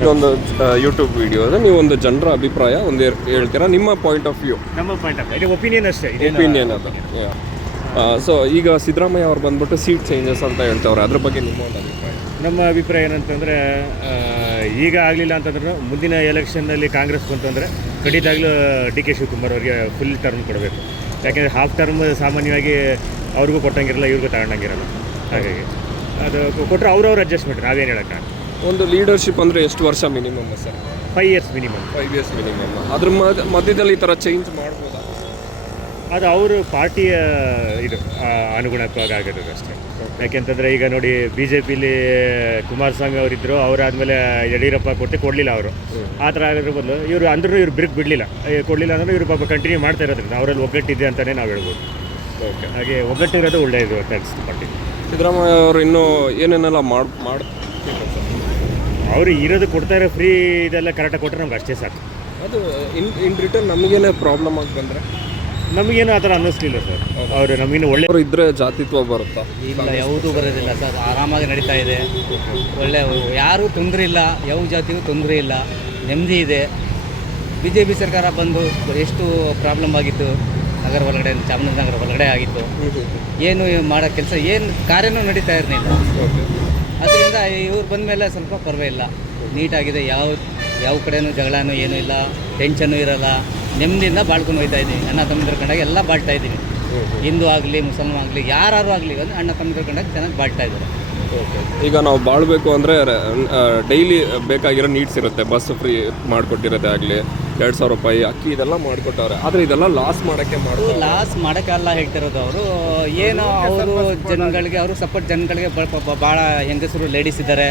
ಇದೊಂದು YouTube video ಇದೆ. ನೀವು ಒಂದು ಜನರ ಅಭಿಪ್ರಾಯ ಒಂದು ಹೇಳ್ತೀರಾ, ನಿಮ್ಮ ಪಾಯಿಂಟ್ ಆಫ್ ವ್ಯೂ. ನಮ್ಮ ಪಾಯಿಂಟ್ ಆಫ್ ಇದು ಒಪಿನಿಯನ್ ಅಷ್ಟೇ, ಒಪಿನಿಯನ್ ಅದು. ಸೊ ಈಗ ಸಿದ್ದರಾಮಯ್ಯ ಅವ್ರು ಬಂದ್ಬಿಟ್ಟು ಸೀಟ್ ಚೇಂಜಸ್ ಅಂತ ಹೇಳ್ತಾವ್ರೆ, ಅದ್ರ ಬಗ್ಗೆ ನಿಮ್ಮ ಒಂದು ಅಭಿಪ್ರಾಯ? ನಮ್ಮ ಅಭಿಪ್ರಾಯ ಏನಂತಂದರೆ, ಈಗ ಆಗಲಿಲ್ಲ ಅಂತಂದ್ರೆ ಮುಂದಿನ ಎಲೆಕ್ಷನ್ನಲ್ಲಿ ಕಾಂಗ್ರೆಸ್ ಬಂತಂದರೆ ಖಂಡಿತವಾಗ್ಲೂ ಡಿ ಕೆ ಶಿವಕುಮಾರ್ ಅವರಿಗೆ ಫುಲ್ ಟರ್ಮ್ ಕೊಡಬೇಕು. ಯಾಕೆಂದರೆ ಹಾಫ್ ಟರ್ಮ್ ಸಾಮಾನ್ಯವಾಗಿ ಅವ್ರಿಗೂ ಕೊಟ್ಟಂಗಿರಲ್ಲ, ಇವ್ರಿಗೂ ತಗೊಂಡಂಗಿರಲ್ಲ. ಹಾಗಾಗಿ ಅದು ಕೊಟ್ಟರೆ ಅವ್ರವ್ರ ಅಡ್ಜಸ್ಟ್ಮೆಂಟ್, ನಾವೇನು ಹೇಳೋಕ್ಕಾಗ. ಒಂದು ಲೀಡರ್ಶಿಪ್ ಅಂದರೆ ಎಷ್ಟು ವರ್ಷ minimum sir? 5 years minimum. 5 years minimum. ಅದ್ರ ಮಧ್ಯದಲ್ಲಿ ಈ ಥರ ಚೇಂಜ್ ಮಾಡ್ಬೋದಾ? ಅದು ಅವರು ಪಾರ್ಟಿಯ ಇದು ಅನುಗುಣವಾಗಿ ಆಗಿರೋದು ಅಷ್ಟೇ. ಯಾಕೆಂತಂದರೆ ಈಗ ನೋಡಿ, ಬಿ ಜೆ ಪಿಲಿ ಕುಮಾರಸ್ವಾಮಿ ಅವರಿದ್ದರು, ಅವರಾದಮೇಲೆ ಯಡಿಯೂರಪ್ಪ ಕೊಡಲಿಲ್ಲ ಅವರು. ಆ ಥರ ಆಗಿರೋ ಬದಲು ಇವರು ಅಂದ್ರೂ ಇವ್ರು ಬಿರುಕು ಬಿಡಲಿಲ್ಲ, ಕೊಡಲಿಲ್ಲ ಅಂದ್ರೆ ಇವರು ಪಾಪ ಕಂಟಿನ್ಯೂ ಮಾಡ್ತಾ ಇರೋದ್ರಿಂದ ಅವರಲ್ಲಿ ಒಗ್ಗಟ್ಟಿದೆ ಅಂತಲೇ ನಾವು ಹೇಳ್ಬೋದು. ಓಕೆ, ಹಾಗೆ ಒಗ್ಗಟ್ಟಿರೋದು ಒಳ್ಳೆಯದು ಥ್ಯಾಂಕ್ಸ್ ಪಾರ್ಟಿ. ಸಿದ್ದರಾಮಯ್ಯ ಅವರು ಇನ್ನೂ ಏನೇನೆಲ್ಲ ಅವರು ಇರೋದು ಕೊಡ್ತಾ ಇರೋ ಫ್ರೀ ಇದೆಲ್ಲ ಕರೆಕ್ಟಾಗಿ ಕೊಟ್ಟರೆ ನಮ್ಗೆ ಅಷ್ಟೇ ಸಾಕು. ಅದು ಇನ್ ರಿಟರ್ನ್ ನಮಗೇನೆ ಪ್ರಾಬ್ಲಮ್ ಆಗಿ ಬಂದರೆ ನಮಗೇನು ಆ ಥರ ಅನ್ನಿಸ್ಲಿಲ್ಲ ಸರ್. ಅವರು ನಮಗಿನ್ನು ಒಳ್ಳೆಯವರು ಇದ್ದರೆ ಜಾತಿತ್ವ ಬರುತ್ತಾ? ಇಲ್ಲ, ಯಾವುದೂ ಬರೋದಿಲ್ಲ ಸರ್. ಆರಾಮಾಗಿ ನಡೀತಾ ಇದೆ. ಒಳ್ಳೆ ಯಾರೂ ತೊಂದರೆ ಇಲ್ಲ, ಯಾವ ಜಾತಿಗೂ ತೊಂದರೆ ಇಲ್ಲ, ನೆಮ್ಮದಿ ಇದೆ. ಬಿ ಜೆ ಪಿ ಸರ್ಕಾರ ಬಂದು ಎಷ್ಟು ಪ್ರಾಬ್ಲಮ್ ಆಗಿತ್ತು, ನಗರ ಒಳಗಡೆ, ಚಾಮರಾಜನಗರ ಒಳಗಡೆ ಆಗಿತ್ತು. ಏನು ಮಾಡೋ ಕೆಲಸ, ಏನು ಕಾರ್ಯನೂ ನಡೀತಾ ಇರಲಿಲ್ಲ. ಅದರಿಂದ ಇವ್ರು ಬಂದ ಮೇಲೆ ಸ್ವಲ್ಪ ಪರವಾಗಿಲ್ಲ, ನೀಟಾಗಿದೆ. ಯಾವ ಕಡೆಯೂ ಜಗಳನೂ ಏನೂ ಇಲ್ಲ, ಟೆನ್ಷನ್ನೂ ಇರೋಲ್ಲ, ನೆಮ್ಮದಿಯಿಂದ ಬಾಳ್ಕೊಂಡು ಹೋಗ್ತಾ ಇದ್ದೀನಿ. ಅಣ್ಣ ತಮ್ಮಂದಿರ ಕಂಡಾಗ ಎಲ್ಲ ಬಾಳ್ತಾ ಇದ್ದೀನಿ. ಹಿಂದೂ ಆಗಲಿ ಮುಸಲ್ಮಾನ್ ಆಗಲಿ ಯಾರು ಆಗಲಿ ಒಂದು ಅಣ್ಣ ತಮ್ಮಂದಿರ ಕಂಡಾಗ ಚೆನ್ನಾಗಿ ಬಾಳ್ತಾ ಇದ್ದಾರೆ. ಈಗ ನಾವು ಬಾಳಬೇಕು ಅಂದರೆ ಡೈಲಿ ಬೇಕಾಗಿರೋ ನೀಡ್ಸ್ ಇರುತ್ತೆ. ಬಸ್ ಫ್ರೀ ಮಾಡಿಕೊಟ್ಟಿರೋದೇ ಆಗಲಿ, 2,000 ರೂಪಾಯಿ ಅಕ್ಕಿ ಇದೆಲ್ಲ ಮಾಡಿಕೊಟ್ಟವ್ರೆ. ಆದರೆ ಇದೆಲ್ಲ ಲಾಸ್ ಮಾಡೋಕ್ಕೆಲ್ಲ ಹೇಳ್ತಿರೋದು ಅವರು. ಏನೋ ಅವರು ಜನಗಳಿಗೆ, ಅವರು ಸಪೋರ್ಟ್ ಜನಗಳಿಗೆ ಭಾಳ ಹೆಂಗಸರು, ಲೇಡೀಸ್ ಇದ್ದಾರೆ,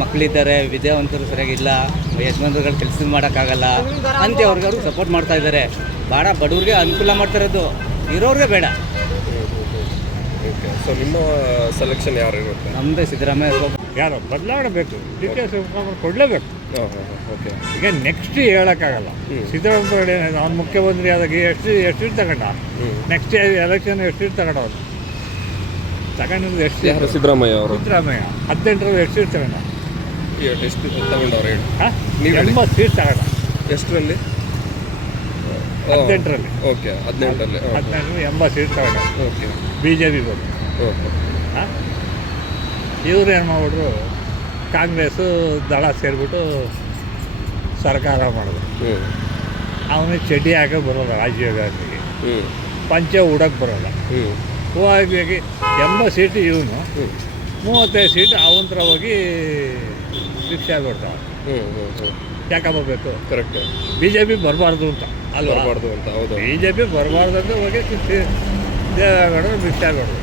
ಮಕ್ಕಳಿದ್ದಾರೆ, ವಿದ್ಯಾವಂತರು ಸರಿಯಾಗಿಲ್ಲ, ಯಜಮಾನ್ರುಗಳು ಕೆಲಸ ಮಾಡೋಕ್ಕಾಗಲ್ಲ ಅಂತ ಅವ್ರಿಗೆ ಸಪೋರ್ಟ್ ಮಾಡ್ತಾ ಇದ್ದಾರೆ. ಭಾಳ ಬಡವ್ರಿಗೆ ಅನುಕೂಲ ಮಾಡ್ತಿರೋದು, ಇರೋರಿಗೆ ಬೇಡ. ಸೊ ನಿಮ್ಮ ಸೆಲೆಕ್ಷನ್ ಯಾರು ಇರುತ್ತೆ? ನಮ್ಮದೇ ಸಿದ್ದರಾಮಯ್ಯ. ಯಾರು ಬದಲಾವಣೆ ಬೇಕು, ಡಿ ಕೆ ಶಿವಕುಮಾರ್ ಕೊಡಲೇಬೇಕು. ಓಕೆ, ಈಗ ನೆಕ್ಸ್ಟ್ ಹೇಳೋಕ್ಕಾಗಲ್ಲ. ಸಿದ್ದರಾಮಯ್ಯ ಅವ್ನು ಮುಖ್ಯಮಂತ್ರಿ ಆದಾಗ ಎಷ್ಟು ತಗೊಂಡ, ನೆಕ್ಸ್ಟ್ ಎಲೆಕ್ಷನ್ ಎಷ್ಟು ತಗೊಂಡವ್ರು ತಗೊಂಡಿದ್ದು ಎಷ್ಟು? ಯಾರು? ಸಿದ್ದರಾಮಯ್ಯ ಅವರು. ಸಿದ್ದರಾಮಯ್ಯ 18ರಲ್ಲಿ ಎಷ್ಟು ಸೀಟ್ ತಗೊಂಡ? ಎಷ್ಟು ತಗೊಂಡವ್ರು ಹೇಳಿ? 80 ಸೀಟ್ ತಗೊಂಡ. ಎಷ್ಟರಲ್ಲಿ? 18ರಲ್ಲಿ. ಓಕೆ, 18ರಲ್ಲಿ 80 ಸೀಟ್ ತಗೊಂಡ. ಓಕೆ, ಬಿ ಜೆ ಪಿ ಬಂದು. ಇವ್ರು ಏನು ಮಾಡಿಬಿಟ್ರು, ಕಾಂಗ್ರೆಸ್ಸು ದಳ ಸೇರಿಬಿಟ್ಟು ಸರ್ಕಾರ ಮಾಡಿದ್ರು. ಅವನಿಗೆ ಚಡ್ಡಿ ಹಾಕಿ ಬರೋಲ್ಲ, ರಾಜೀವ್ ಗಾಂಧಿಗೆ ಪಂಚೆ ಉಡಕ್ಕೆ ಬರೋಲ್ಲ. ಹೋಗಿ 80 ಸೀಟು ಇವನು, 35 ಸೀಟು ಅವಂತರ ಹೋಗಿ ಭಿಕ್ಷೆ ಕೊಡ್ತಾವೆ. ಯಾಕಪ್ಪ ಬೇಕು? ಕರೆಕ್ಟ್. ಬಿ ಜೆ ಪಿ ಬರಬಾರ್ದು ಅಂತ ಅಲ್ವಾ? ಬರಬಾರ್ದು ಅಂತ. ಹೌದು, ಬಿ ಜೆ ಪಿ ಬರಬಾರ್ದು ಅಂತ ಹೋಗಿ ದೇವೇಗೌಡರು ಭಿಕ್ಷೆ ಕೊಡೋದು.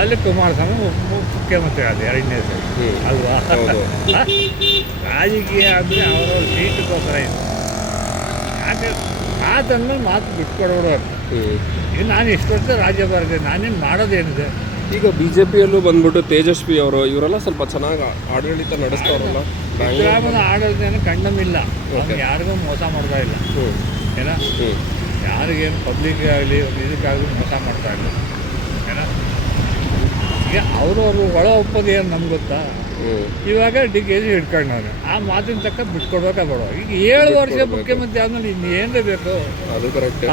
ಅಲ್ಲಿ ಕುಮಾರಸ್ವಾಮಿ ಮುಖ್ಯಮಂತ್ರಿ ಆದ 2ನೇ ಸರಿ ಅಲ್ವಾ? ರಾಜಕೀಯ ಅಂದರೆ ಅವರವ್ರ ಸೀಟಿಗೋಸ್ಕರ ಇದೆ. ಯಾಕೆ ಮಾತನ್ನು ಮಾತು ಬಿಟ್ಕೊಡೋರು ಅಂತ. ಈಗ ನಾನು ಇಷ್ಟು ವರ್ಷ ರಾಜ್ಯ ಬರ್ತೇನೆ, ನಾನೇನು ಮಾಡೋದೇನಿದೆ? ಈಗ ಬಿ ಜೆ ಪಿಯಲ್ಲೂ ಬಂದ್ಬಿಟ್ಟು ತೇಜಸ್ವಿ ಅವರು ಇವರೆಲ್ಲ ಸ್ವಲ್ಪ ಚೆನ್ನಾಗಿ ಆಡಳಿತ ನಡೆಸ್ತಾರಲ್ಲ. ಸಿದ್ದರಾಮಯ್ಯನ ಆಡಳಿತೇನು ಕಂಡಮಿಲ್ಲ, ಯಾರಿಗೂ ಮೋಸ ಮಾಡ್ತಾ ಇಲ್ಲ. ಏನ ಯಾರಿಗೇನು ಪಬ್ಲಿಕ್ ಆಗಲಿ ಇದಕ್ಕಾಗಲಿ ಮೋಸ ಮಾಡ್ತಾ ಇಲ್ಲ. ಏನ ಈಗ ಅವರು ಒಳ ಒಪ್ಪೋದು ಏನು ನಮ್ಗೆ ಗೊತ್ತಾ? ಇವಾಗ ಡಿ ಕೆ ಜಿ ಹಿಡ್ಕೊಂಡವನು, ಆ ಮಾತಿನ ತಕ್ಕ ಬಿಟ್ಕೊಡ್ಬೇಕಾ ಬೇಡ? ಈಗ 7 ವರ್ಷ ಮುಖ್ಯಮಂತ್ರಿ ಆದ್ಮೇಲೆ ಇನ್ನೇನೇ ಬೇಕು? ಅದು ಕರೆಕ್ಟ್.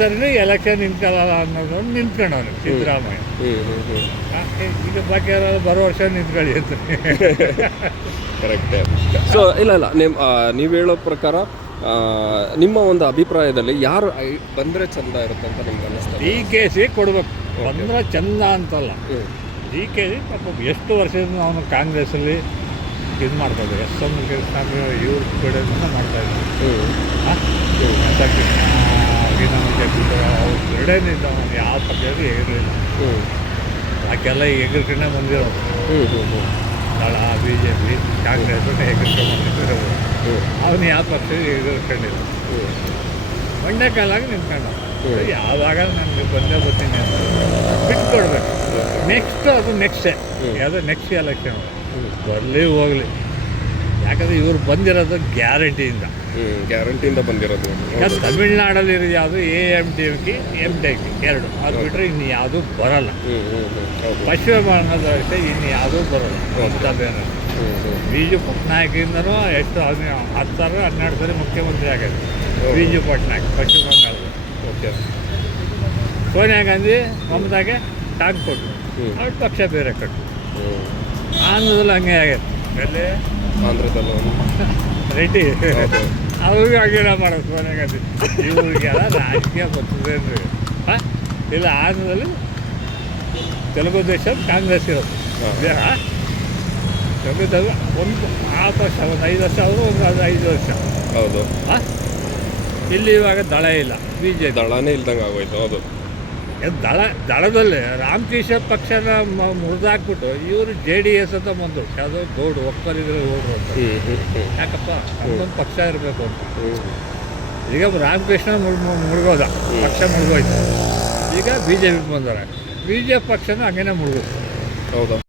ಸರಿ ಎಲೆಕ್ಷನ್ ನಿಂತ್ಕೊಳ್ಳಲ್ಲ ಅನ್ನೋದು ನಿಂತ್ಕೊಂಡವನು ಸಿದ್ದರಾಮಯ್ಯ. ಈಗ ಬಾಕಿ ಯಾರು ಬರೋ ವರ್ಷ ನಿಂತ್ಕೊಳ್ಳಿ ಅಂತ. ಕರೆಕ್ಟೇ. ಸೊ ಇಲ್ಲ ನೀವು ಹೇಳೋ ಪ್ರಕಾರ ನಿಮ್ಮ ಒಂದು ಅಭಿಪ್ರಾಯದಲ್ಲಿ ಯಾರು ಬಂದರೆ ಚಂದ ಇರುತ್ತೆ ಅಂತ ನಿಮ್ಗೆ ಅನ್ನಿಸ್ತದೆ? ಡಿ ಕೆ ಸಿ ಕೊಡ್ಬೇಕು, ಬಂದರೆ ಚಂದ ಅಂತಲ್ಲ. ಡಿ ಕೆ ಸಿ ಪಾಪ ಎಷ್ಟು ವರ್ಷದಿಂದ ಅವನು ಕಾಂಗ್ರೆಸ್ಸಲ್ಲಿ ಇದು ಮಾಡ್ತಾಯಿದ್ರು, ಕೃಷ್ಣಸ್ವಾಮಿ ಇವ್ರ ಕಡೆಯಿಂದ ಮಾಡ್ತಾಯಿದ್ರು. ಅವ್ರು ಬಿಡೇನಿಲ್ಲ, ಅವನು ಯಾವ ಪಕ್ಷದಲ್ಲಿ ಎಗಿರಲಿಲ್ಲ. ಯಾಕೆಲ್ಲ ಎಗರ್ಕೊಂಡೇ ಬಂದಿರೋದು. ದಳ, ಬಿ ಜೆ ಪಿ, ಕಾಂಗ್ರೆಸ್ ಎಗರ್ಕೊಂಡು ಬಂದಿರೋದು. ಅವನು ಯಾವ ಪಕ್ಷಕ್ಕೆ ಎಗರ್ಕೊಂಡಿಲ್ಲ, ಒಂದೇ ಕಾಲಾಗಿ ನಿಂತ್ಕೊಂಡ. ಯಾವಾಗ ನನಗೆ ಬಂದೇ ಬರ್ತೀನಿ ಅಂತ ಬಿಟ್ಕೊಡ್ಬೇಕು. ನೆಕ್ಸ್ಟ್ ಅದು ನೆಕ್ಸ್ಟೇ ಯಾವುದೋ ನೆಕ್ಸ್ಟ್ ಎಲೆಕ್ಷನ್ ಬರಲಿ ಹೋಗಲಿ, ಯಾಕಂದರೆ ಇವ್ರು ಬಂದಿರೋದು ಗ್ಯಾರಂಟಿಯಿಂದ. ಗ್ಯಾರಂಟಿಯಿಂದ ಬಂದಿರೋದು. ಈಗ ತಮಿಳ್ನಾಡಲ್ಲಿ ಇರೋದು ಯಾವುದು AMDMK MDMK ಎರಡು, ಅದು ಬಿಟ್ಟರೆ ಇನ್ನು ಯಾವುದೂ ಬರಲ್ಲ. ಪಶ್ಚಿಮ ಬಂಗಾಳದಷ್ಟೇ ಇನ್ನು ಯಾವುದೂ ಬರೋಲ್ಲ. ಬೇರೆ ಬಿಜು ಪಟ್ನಾಯಕಿಂದನೂ ಎಷ್ಟು 10 ಸಾವಿರ 12 ಸರಿ ಮುಖ್ಯಮಂತ್ರಿ ಆಗಿದೆ ಬಿಜು ಪಟ್ನಾಯಕ್ ಪಶ್ಚಿಮ ಬಂಗಾಳದ. ಓಕೆ. ಸೋನಿಯಾ ಗಾಂಧಿ ಮಮತಾಗೆ ಟಾಂಗ್ ಕೊಟ್ಟು ಅವ್ರ ಪಕ್ಷ ಬೇರೆ ಕಟ್ಟು. ಆಂಧ್ರದಲ್ಲಿ ಹಂಗೆ ಆಗೈತೆ. ಎಲ್ಲಿ ಆಂಧ್ರದಲ್ಲೂ ರೆಡ್ಡಿ ಅವ್ರಿಗೂ ಹಂಗೇನ ಮಾಡೋದು ಸೋನಿಯಾ ಗಾಂಧಿ. ಇವ್ರಿಗೆಲ್ಲ ರಾಜಕೀಯ ಗೊತ್ತಿದೆ ಹಾಂ. ಇಲ್ಲ ಆಂಧ್ರದಲ್ಲಿ ತೆಲುಗು ದೇಶಂ ಕಾಂಗ್ರೆಸ್ ಇರೋದು. ತೆಲುಗು ಒಂದು ಆ ಪಕ್ಷ ಒಂದು 5 ವರ್ಷ ಅವರು ಒಂದು 5 ವರ್ಷ. ಹೌದು. ಹಾಂ. ಇಲ್ಲಿ ಇವಾಗ ದಳ ಇಲ್ಲ, BJP ದಳನೇ ಇಲ್ದಂಗೆ ಆಗೋಯ್ತು. ಹೌದು. ದಳದಲ್ಲಿ ರಾಮಕೃಷ್ಣ ಪಕ್ಷನ ಮುರಿದಾಕ್ಬಿಟ್ಟು ಇವರು JDS ಅಂತ ಬಂದರು. ಯಾವುದೋ ಗೌಡು ಒಕ್ಕಲಿಗರು ಗೌಡ್ರು ಅಂತ. ಯಾಕಪ್ಪ ನಮ್ಮದೊಂದು ಪಕ್ಷ ಇರಬೇಕು ಅಂತ. ಈಗ ರಾಮಕೃಷ್ಣ ಮುಳುಗೋದ, ಪಕ್ಷ ಮುಳುಗೋಯ್ತು. ಈಗ BJP ಬಂದರೆ BJP ಪಕ್ಷನ ಹಂಗೇನೆ ಮುಳುಗೋದು. ಹೌದಾ.